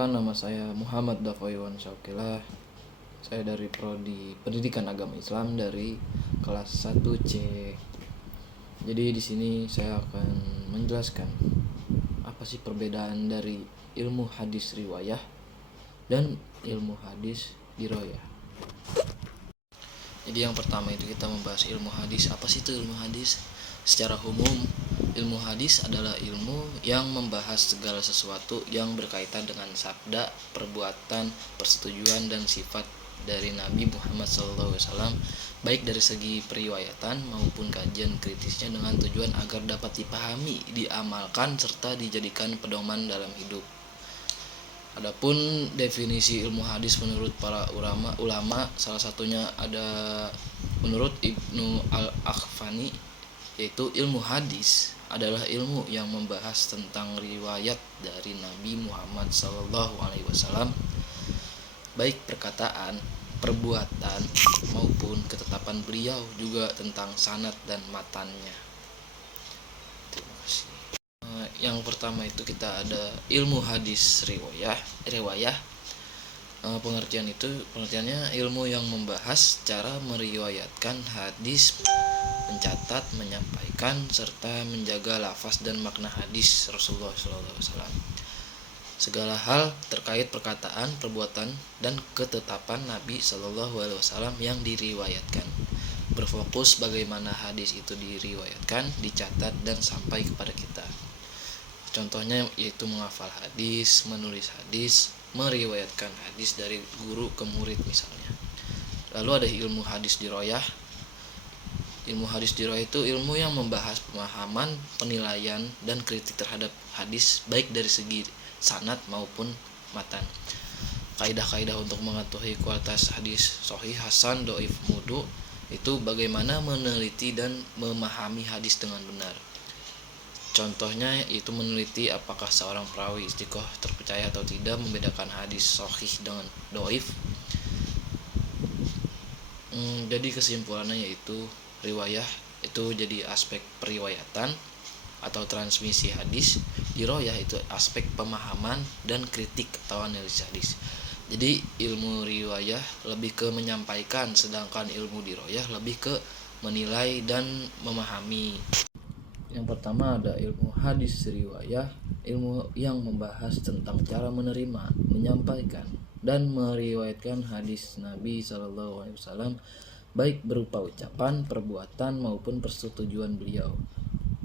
Perkenalkan, nama saya Muhammad Dafaywan Syaukilah. Saya dari Prodi Pendidikan Agama Islam dari kelas 1C. Jadi di sini saya akan menjelaskan apa sih perbedaan dari ilmu hadis riwayah dan ilmu hadis diroyah. Jadi yang pertama itu kita membahas ilmu hadis. Apa sih itu ilmu hadis? Secara umum, ilmu hadis adalah ilmu yang membahas segala sesuatu yang berkaitan dengan sabda, perbuatan, persetujuan, dan sifat dari Nabi Muhammad SAW, baik dari segi periwayatan maupun kajian kritisnya dengan tujuan agar dapat dipahami, diamalkan, serta dijadikan pedoman dalam hidup. Adapun definisi ilmu hadis menurut para ulama, salah satunya ada menurut Ibnu Al-Akhfani, yaitu ilmu hadis adalah ilmu yang membahas tentang riwayat dari Nabi Muhammad SAW, baik perkataan, perbuatan maupun ketetapan beliau, juga tentang sanad dan matannya. Terima kasih. Yang pertama itu kita ada ilmu hadis riwayah. Pengertiannya ilmu yang membahas cara meriwayatkan hadis, mencatat, menyampaikan, serta menjaga lafaz dan makna hadis Rasulullah SAW. Segala hal terkait perkataan, perbuatan, dan ketetapan Nabi SAW yang diriwayatkan. Berfokus bagaimana hadis itu diriwayatkan, dicatat, dan sampai kepada kita. Contohnya yaitu menghafal hadis, menulis hadis, meriwayatkan hadis dari guru ke murid misalnya. Lalu ada ilmu hadis diroyah. Ilmu hadis diroyah itu ilmu yang membahas pemahaman, penilaian, dan kritik terhadap hadis baik dari segi sanad maupun matan. Kaidah-kaidah untuk mengetahui kualitas hadis sahih, hasan, dhaif, maudu itu bagaimana meneliti dan memahami hadis dengan benar. Contohnya itu meneliti apakah seorang perawi istiqoh terpercaya atau tidak, membedakan hadis sahih dengan dhaif. Jadi kesimpulannya yaitu riwayah itu jadi aspek periwayatan atau transmisi hadis, diroyah itu aspek pemahaman dan kritik atau analisis hadis. Jadi ilmu riwayah lebih ke menyampaikan, sedangkan ilmu diroyah lebih ke menilai dan memahami. Yang pertama ada ilmu hadis riwayah, ilmu yang membahas tentang cara menerima, menyampaikan, dan meriwayatkan hadis Nabi SAW, baik berupa ucapan, perbuatan, maupun persetujuan beliau.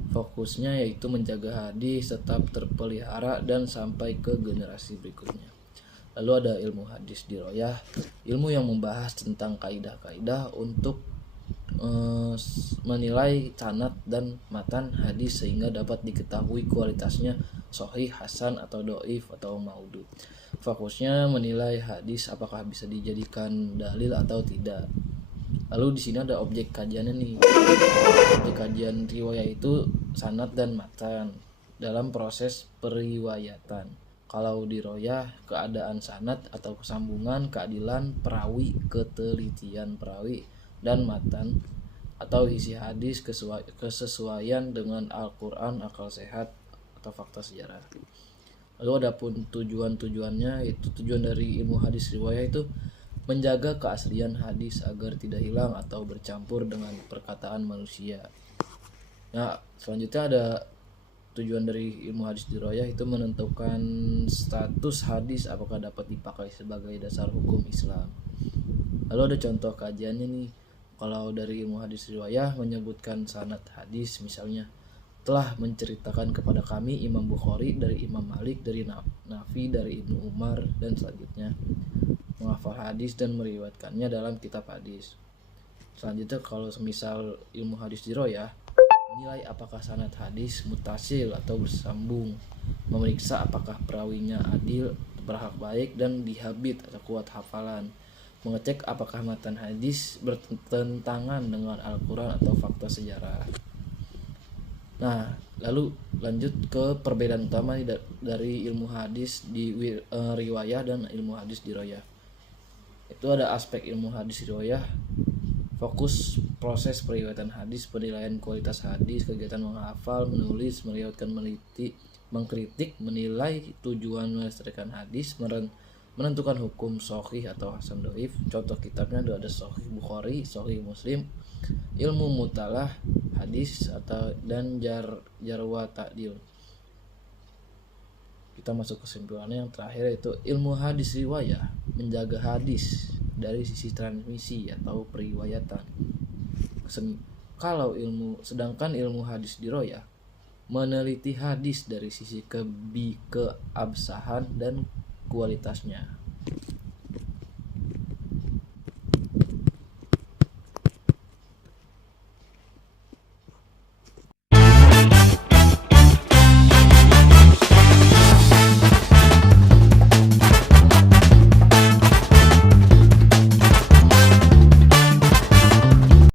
Fokusnya yaitu menjaga hadis tetap terpelihara dan sampai ke generasi berikutnya. Lalu ada ilmu hadis diroyah, ilmu yang membahas tentang kaidah-kaidah untuk menilai sanad dan matan hadis sehingga dapat diketahui kualitasnya sahih, hasan, atau dhaif atau maudu. Fokusnya menilai hadis apakah bisa dijadikan dalil atau tidak. Lalu di sini ada objek kajiannya nih. Objek kajian riwayah itu sanad dan matan dalam proses periwayatan. Kalau diroyah, keadaan sanad atau kesambungan, keadilan perawi, ketelitian perawi, dan matan atau isi hadis, kesesuaian dengan Al-Quran, akal sehat, atau fakta sejarah. Lalu ada pun tujuannya, yaitu tujuan dari ilmu hadis riwayah itu menjaga keaslian hadis agar tidak hilang atau bercampur dengan perkataan manusia. Nah, selanjutnya ada tujuan dari ilmu hadis riwayah itu menentukan status hadis apakah dapat dipakai sebagai dasar hukum Islam. Lalu ada contoh kajiannya nih. Kalau dari ilmu hadis riwayah menyebutkan sanad hadis, misalnya telah menceritakan kepada kami Imam Bukhari dari Imam Malik dari Nafi dari Ibnu Umar dan selanjutnya menghafal hadis dan meriwayatkannya dalam kitab hadis. Selanjutnya kalau semisal ilmu hadis diroyah, menilai apakah sanad hadis mutasil atau bersambung, memeriksa apakah perawinya adil, berhak baik, dan dihabit atau kuat hafalan, mengecek apakah matan hadis bertentangan dengan Al-Quran atau fakta sejarah. Nah, lalu lanjut ke perbedaan utama dari ilmu hadis di riwayah dan ilmu hadis diroyah. Itu ada aspek ilmu hadis riwayah Fokus proses periwayatan hadis, penilaian kualitas hadis, kegiatan menghafal, menulis, meriwayatkan, meneliti, mengkritik, menilai, tujuan melestarikan hadis, menentukan hukum sahih atau hasan doif. Contoh kitabnya ada Sahih Bukhari, Sahih Muslim, ilmu mutalah hadis atau dan jarwa ta'dil. Kita masuk kesimpulannya yang terakhir, yaitu ilmu hadis riwayah menjaga hadis dari sisi transmisi atau periwayatan. Sedangkan ilmu hadis diroyah meneliti hadis dari sisi keabsahan dan kualitasnya.